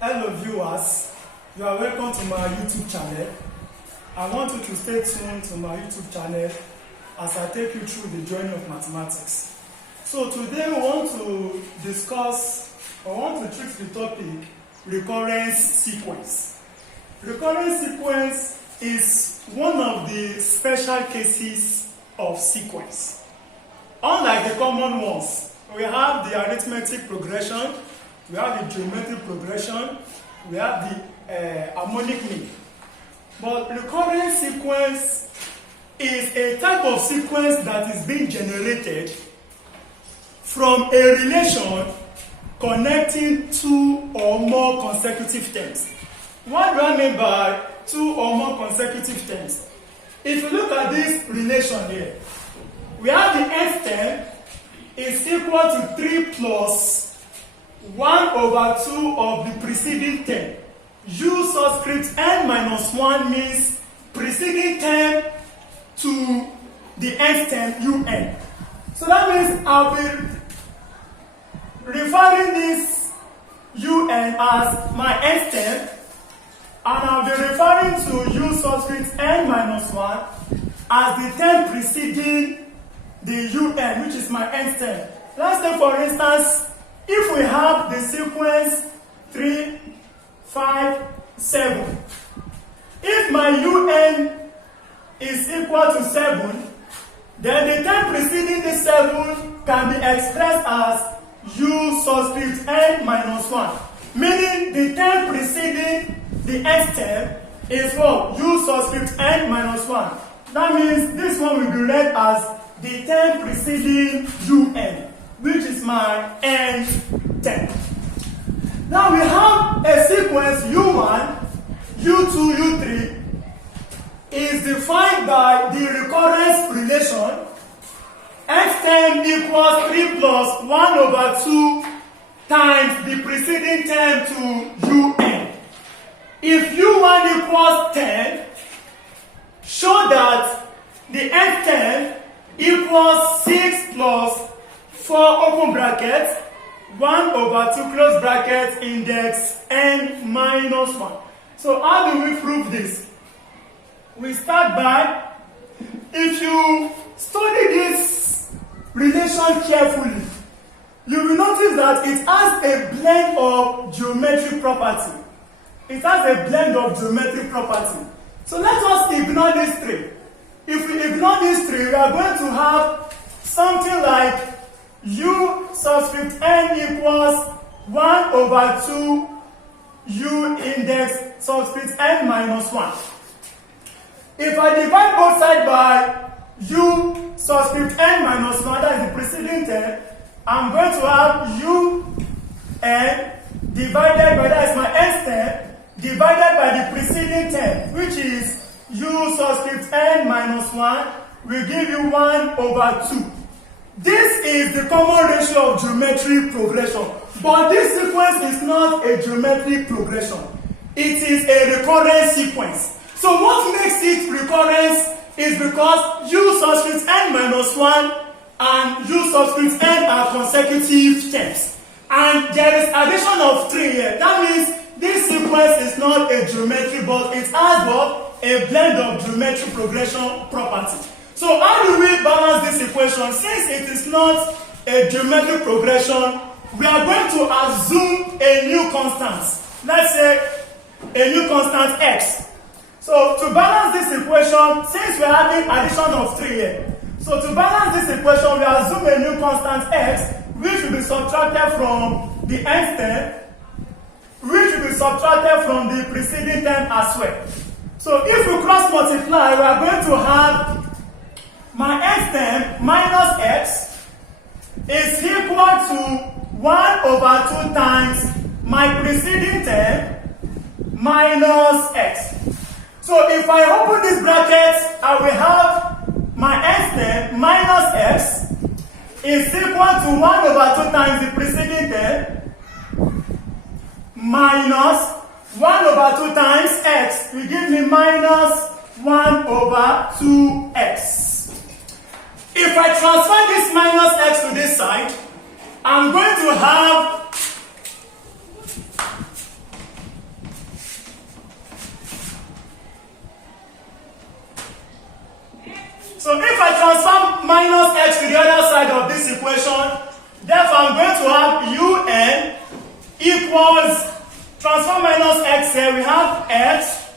Hello viewers, you are welcome to my YouTube channel. I want you to stay tuned to my YouTube channel as I take you through the journey of mathematics. So today we want to discuss, I want to treat the topic recurrence sequence. Recurrence sequence is one of the special cases of sequence. Unlike the common ones, we have the arithmetic progression, we have the geometric progression, we have the harmonic mean. But recurrent sequence is a type of sequence that is being generated from a relation connecting two or more consecutive terms. What do I mean by two or more consecutive terms? If you look at this relation here, we have the nth term is equal to 3 plus 1 over 2 of the preceding term. U subscript n minus 1 means preceding term to the nth term un. So that means I'll be referring this un as my nth term, and I'll be referring to u subscript n minus 1 as the term preceding the un, which is my nth term. Let's take for instance, if we have the sequence 3, 5, 7, if my un is equal to 7, then the term preceding the 7 can be expressed as u subscript n minus 1, meaning the term preceding the nth term is what? U subscript n minus 1. That means this one will be read as the term preceding un, which is my nth term. Now we have a sequence u1, u2, u3 is defined by the recurrence relation nth term equals 3 plus 1 over 2 times the preceding term to un. If u1 equals 10, show that the nth term equals 6 plus 4 open brackets 1 over 2 close brackets index n minus 1. So how do we prove this? We start by, if you study this relation carefully, you will notice that it has a blend of geometric property. It has a blend of geometric property. So let us ignore these three. If we ignore these three, we are going to have something like u subscript n equals 1 over 2 u index subscript n minus 1. If I divide both sides by u subscript n minus 1, that is the preceding term, I'm going to have u n divided by, that is my nth term, divided by the preceding term, which is u subscript n minus 1 will give you 1 over 2. This is the common ratio of geometric progression. But this sequence is not a geometric progression. It is a recurrent sequence. So what makes it recurrence is because u subscript n minus 1 and u subscript n are consecutive terms. And there is addition of 3 here. That means this sequence is not a geometric, but it has what? A blend of geometric progression property. So how do we balance this equation? Since it is not a geometric progression, we are going to assume a new constant. Let's say a new constant x. So to balance this equation, since we are having addition of 3 here, so to balance this equation, we assume a new constant x, which will be subtracted from the nth term, which will be subtracted from the preceding term as well. So if we cross multiply, we are going to have my nth term minus x is equal to 1 over 2 times my preceding term minus x. So if I open this bracket, I will have my nth term minus x is equal to 1 over 2 times the preceding term minus 1 over 2 times x will give me minus 1 over 2x. If I transfer this minus x to this side, I'm going to have minus x to the other side of this equation. Therefore, I'm going to have un equals, transform minus x here, we have x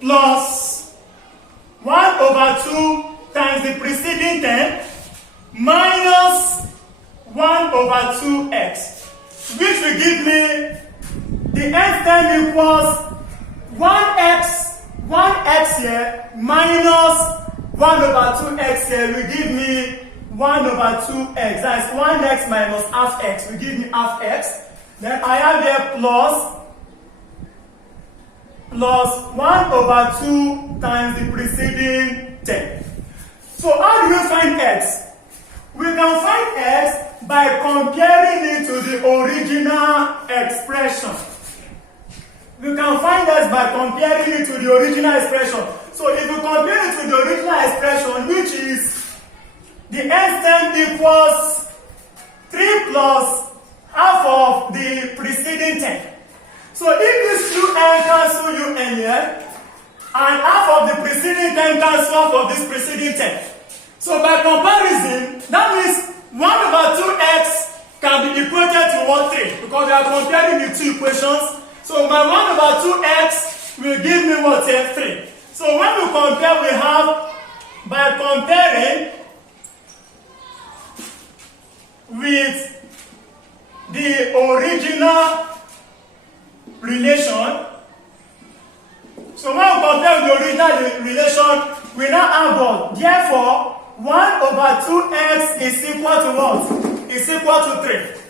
plus 1 over 2 times the preceding term minus 1 over 2x, which will give me the nth term equals 1x here minus 1 over 2x here will give me 1 over 2x. That's 1x minus half x will give me half x. Then I have here plus 1 over 2 times the preceding term. So how do we find x? We can find x by comparing it to the original expression. We can find x by comparing it to the original expression. So if you compare it to the original expression, which is the nth term equals 3 plus half of the preceding term. So if this un cancel un here, and half of the preceding term cancel half of this preceding term. So by comparison, that means 1 over 2x can be equated to 3 because we are comparing the two equations. So my 1 over 2x will give me 3. So when we compare, we have, by comparing with the original relation. So when we compare with the original relation, we now have what? Therefore, 1 over 2x is equal to what? Is equal to 3.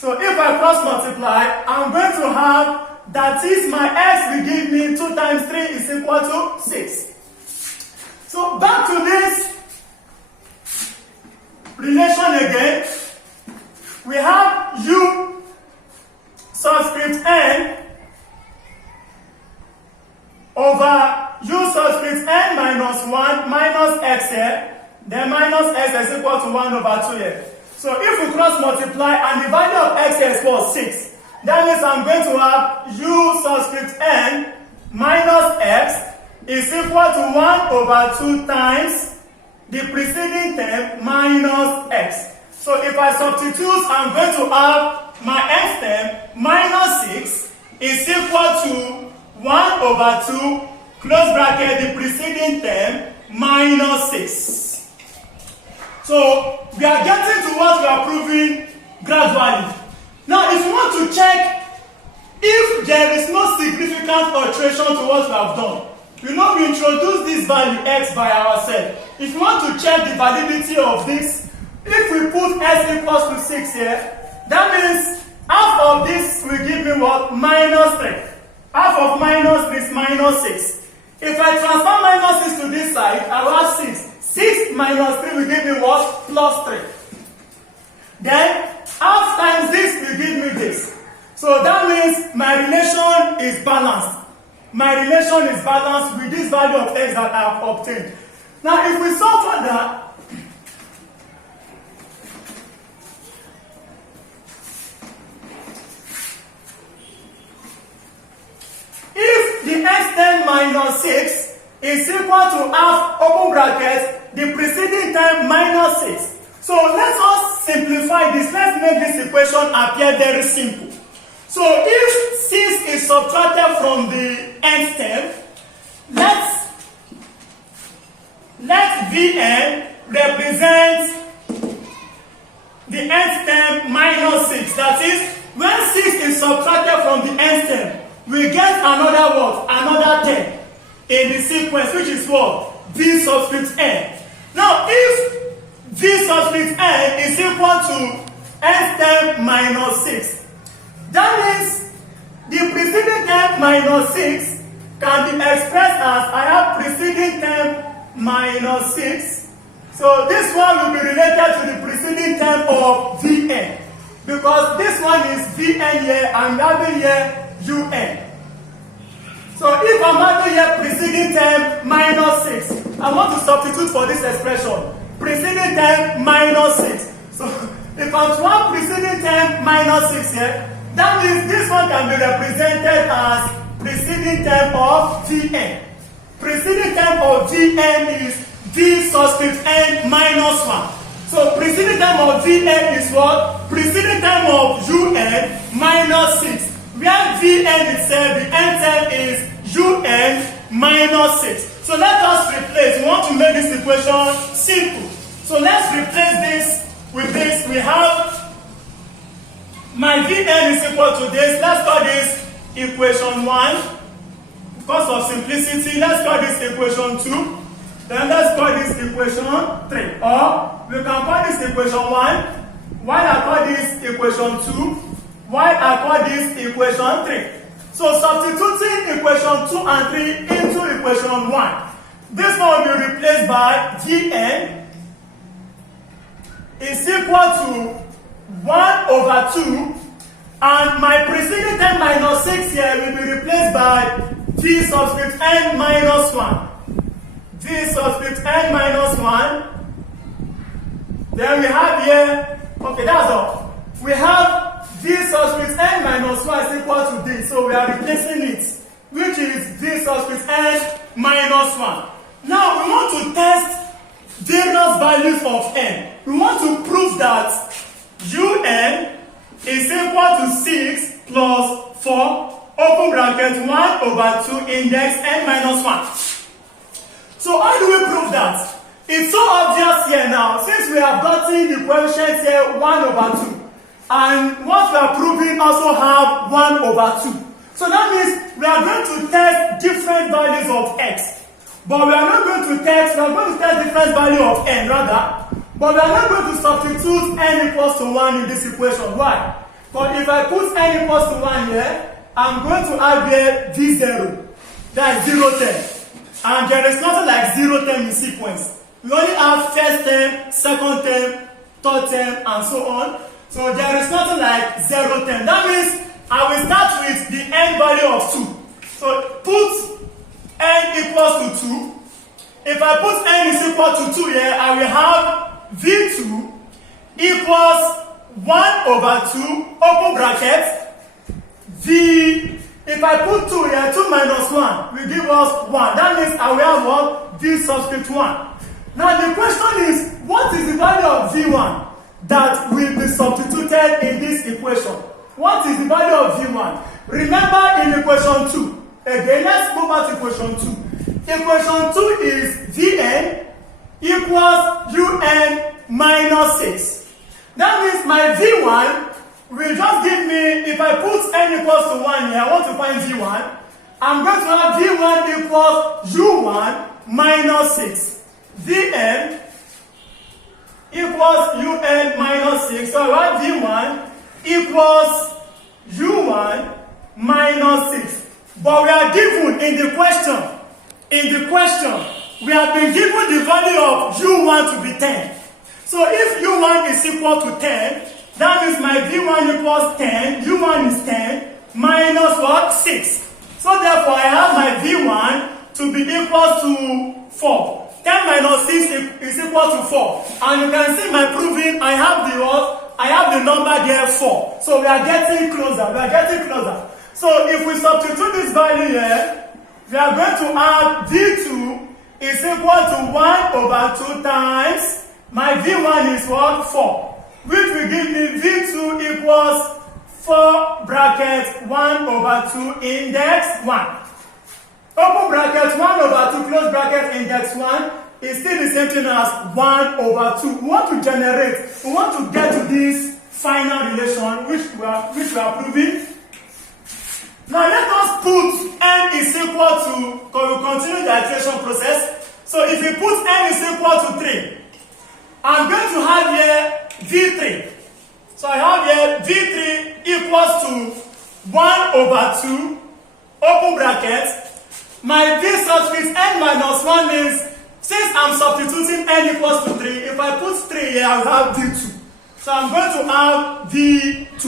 So if I cross multiply, I'm going to have, that is my x will give me 2 times 3 is equal to 6. So back to this relation again. We have u subscript n over u subscript n minus 1 minus x here. Then minus x is equal to 1 over 2 here. So if we cross multiply and the value of x here is what? 6. That means I'm going to have u subscript n minus x is equal to 1 over 2 times the preceding term minus x. So if I substitute, I'm going to have my nth term minus 6 is equal to 1 over 2 close bracket the preceding term minus 6. So we are getting to what we are proving gradually. Now if you want to check if there is no significant alteration to what we have done, you know we introduced this value x by ourselves. If you want to check the validity of this, if we put s equals to 6 here, that means half of this will give me what? Minus 3. Half of minus 3 is minus 6. If I transfer minus 6 to this side, I will have 6. 6 minus 3 will give me what? Plus 3. Then half times this will give me this. So that means my relation is balanced. My relation is balanced with this value of x that I have obtained. Now if we solve for that, if the x10 minus 6 is equal to half open bracket the preceding term minus 6. So let us simplify this. Let's make this equation appear very simple. So if 6 is subtracted from the nth term, let Vn represent the nth term minus 6. That is, when 6 is subtracted from the nth term, we get another what? Another term in the sequence, which is what? V subscript n. Now, if V subscript n is equal to nth term minus 6, that means the preceding term minus 6 can be expressed as I have preceding term minus 6. So this one will be related to the preceding term of Vn, because this one is Vn here and having here Un. So if I'm having here preceding term minus 6, I want to substitute for this expression. Preceding term minus 6. So if I'm to have preceding term minus 6 here, that means this one can be represented as preceding term of Vn. Preceding term of Vn is v subscript n minus 1. So preceding term of Vn is what? Preceding term of Un minus 6. Where Vn itself, the n term is Un minus 6. So let us replace. We want to make this equation simple. So let's replace this with this. We have my Vn is equal to this. Let's call this equation 1. Because of simplicity, let's call this equation 2. Then let's call this equation 3. Or we can call this equation 1. While I call this equation 2. While I call this equation 3. So substituting equation 2 and 3 into equation 1. This one will be replaced by Vn is equal to 1 over 2. And my preceding term minus 6 here will be replaced by v subscript n minus 1. V subscript n minus 1. Then we have here, okay, that's all. We have v subscript n minus 1 is equal to this. So we are replacing it, which is v subscript n minus 1. Now we want to test various values of n. We want to prove that un is equal to 6 plus 4 open bracket 1 over 2 index n minus 1. So how do we prove that? It's so obvious here now, since we have gotten the coefficient here 1 over 2, and what we are proving also have 1 over 2. So that means we are going to test different values of x, but we are not going to test, different value of n rather, but we are not going to substitute n equals to 1 in this equation. Why? Because if I put n equals to 1 here, I'm going to have here v0, that is 0 term. And there is nothing like 0 term in sequence. We only have first term, second term, third term, and so on. So there is nothing like 0 term. That means I will start with the n value of 2. So put n equals to 2. If I put n is equal to 2 here, I will have v2 equals 1 over 2, open bracket, if I put 2 here, 2 minus 1 will give us 1. That means I will have what? V subscript 1. Now the question is, what is the value of V1 that will be substituted in this equation? What is the value of V1? Remember in equation 2. Again, let's go back to equation 2. Equation 2 is Vn equals Un minus 6. That means my V1 will just give me, if I put n equals to 1 here, I want to find V1. I'm going to have V1 equals U1 minus 6. Vn equals Un minus 6. So I have V1 equals U1 minus 6. But we are given in the question, we have been given the value of U1 to be 10. So if U1 is equal to 10, that means my V1 equals 10, U1 is 10, minus what? 6. So therefore I have my V1 to be equal to 4. 10 minus 6 is equal to 4. And you can see my proving, I have the what? I have the number there 4. So we are getting closer. So if we substitute this value here, we are going to have V2 is equal to 1 over 2 times my V1 is what? 4. Which will give me V2 equals 4 bracket 1 over 2 index 1. Open bracket 1 over 2 close bracket index 1 is still the same thing as 1 over 2. We want to generate, we want to get to this final relation which we are proving. Now let us put n is equal to, because we continue the iteration process. So if we put n is equal to 3, I'm going to have here V3. So I have here V3 equals to 1 over 2, open bracket. My V subscript n minus 1 means, since I'm substituting n equals to 3, if I put 3 here, I'll have V2. So I'm going to have V2,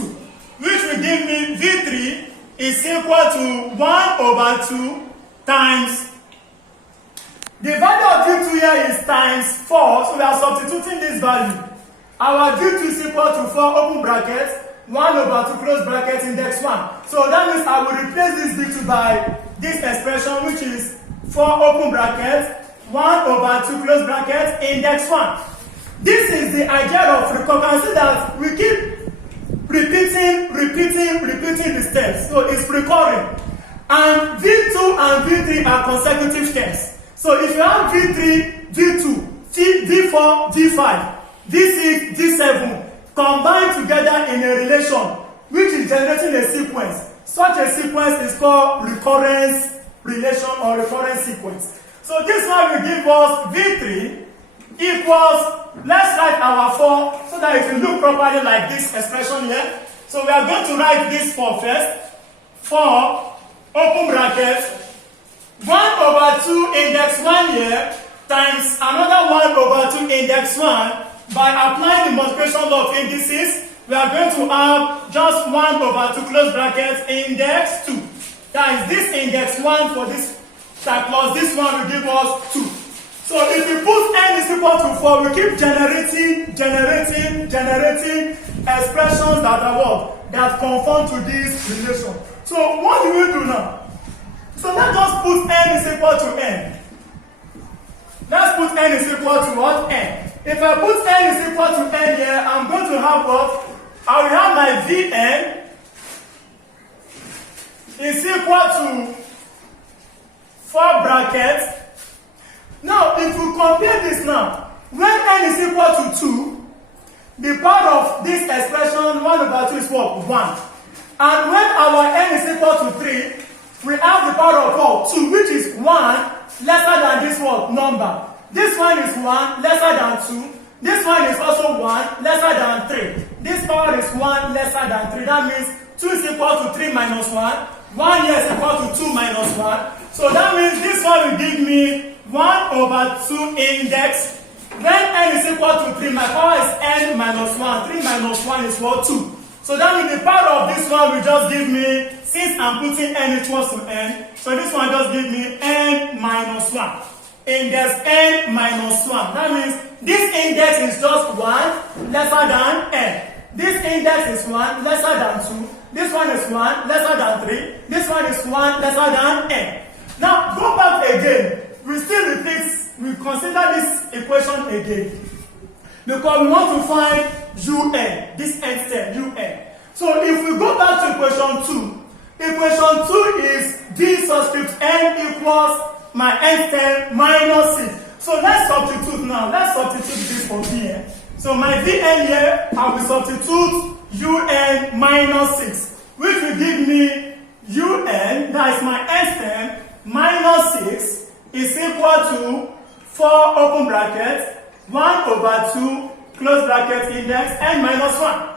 which will give me V3 is equal to 1 over 2 times, the value of V2 here is times 4, so we are substituting this value. Our V2 is equal to 4 open bracket, 1 over 2 close bracket index 1. So that means I will replace this V2 by this expression, which is 4 open bracket, 1 over 2 close bracket index 1. This is the idea of recurrence, that we keep repeating the steps. So it's recurring. And V2 and V3 are consecutive steps. So if you have V3, V2, V4, V5, V6, V7 combined together in a relation which is generating a sequence, such a sequence is called recurrence relation or recurrence sequence. So this one will give us V3 equals, let's write our 4 so that it will look properly like this expression here. So we are going to write this 4 first. 4, open bracket, 1 over 2 index 1 here times another 1 over 2 index 1. By applying the multiplication law of indices, we are going to have just 1 over 2 close bracket index 2. That is this index 1 for this side plus this one will give us 2. So if we put n is equal to 4, we keep generating expressions that are what? That conform to this relation. So what do we do now? So let's just put n is equal to n. Let's put n is equal to what? N. If I put n is equal to n here, I'm going to have what? I will have my Vn is equal to 4 brackets. Now, if we compare this now, when n is equal to 2, the power of this expression 1 over 2 is what? 1. And when our n is equal to 3, we have the power of what? 2, which is 1 lesser than this what? Number. This one is 1 lesser than 2. This one is also 1 lesser than 3. This power is 1 lesser than 3. That means 2 is equal to 3 minus 1. 1 here is equal to 2 minus 1. So that means this one will give me 1 over 2 index. When n is equal to 3, my power is n minus 1. 3 minus 1 is what? 2. So that means the power of this one will just give me, since I'm putting n equals to n, so this one just give me n minus 1. Index n minus 1. That means this index is just 1 lesser than n. This index is 1 lesser than 2. This one is 1 lesser than 3. This one is 1 lesser than n. Now go back again. We still repeat, we consider this equation again. Because we want to find un, this n step, un. So if we go back to equation 2, equation 2 is d subscript n equals my n step minus 6. So let's substitute now. Let's substitute this for here. So my Vn here, I will substitute un minus 6, which will give me un, that is my n step, minus 6 is equal to 4 open bracket, 1 over 2 close bracket index, n minus 1.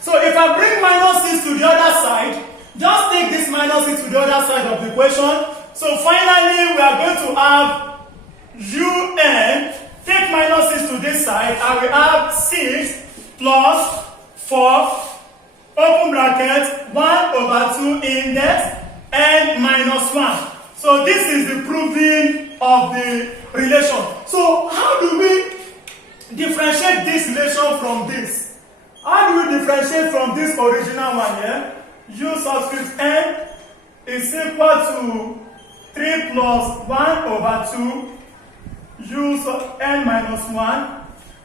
So if I bring minus 6 to the other side, just take this minus 6 to the other side of the equation. So finally, we are going to have un, take minus 6 to this side, I will have 6 plus 4, open bracket, 1 over 2 index, n minus 1. So this is the proving of the relation. So how do we differentiate this relation from this? How do we differentiate from this original one here? U subscript n is equal to 3 plus 1 over 2 u sub n minus 1.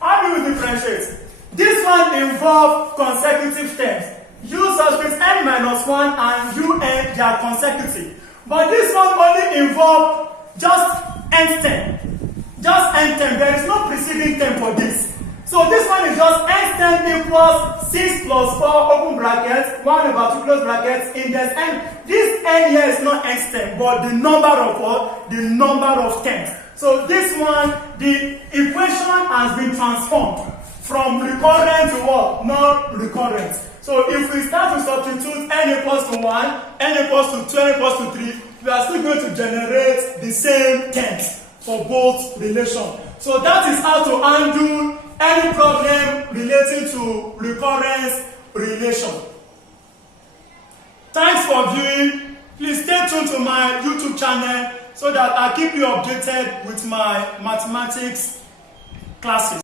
How do we differentiate? This one involves consecutive terms. U subscript n minus 1 and un, they are consecutive. But this one only involves just n term. Just n term. There is no preceding term for this. So this one is just n term equals 6 plus 4 open brackets, 1 over 2 close brackets, index n. This n here is not n term, but the number of what? The number of terms. So this one, the equation has been transformed from recurrent to what? Non-recurrent. So if we start to substitute n equals to 1, n equals to 2, n equals to 3, we are still going to generate the same terms for both relations. So that is how to handle any problem relating to recurrence relation. Thanks for viewing. Please stay tuned to my YouTube channel so that I keep you updated with my mathematics classes.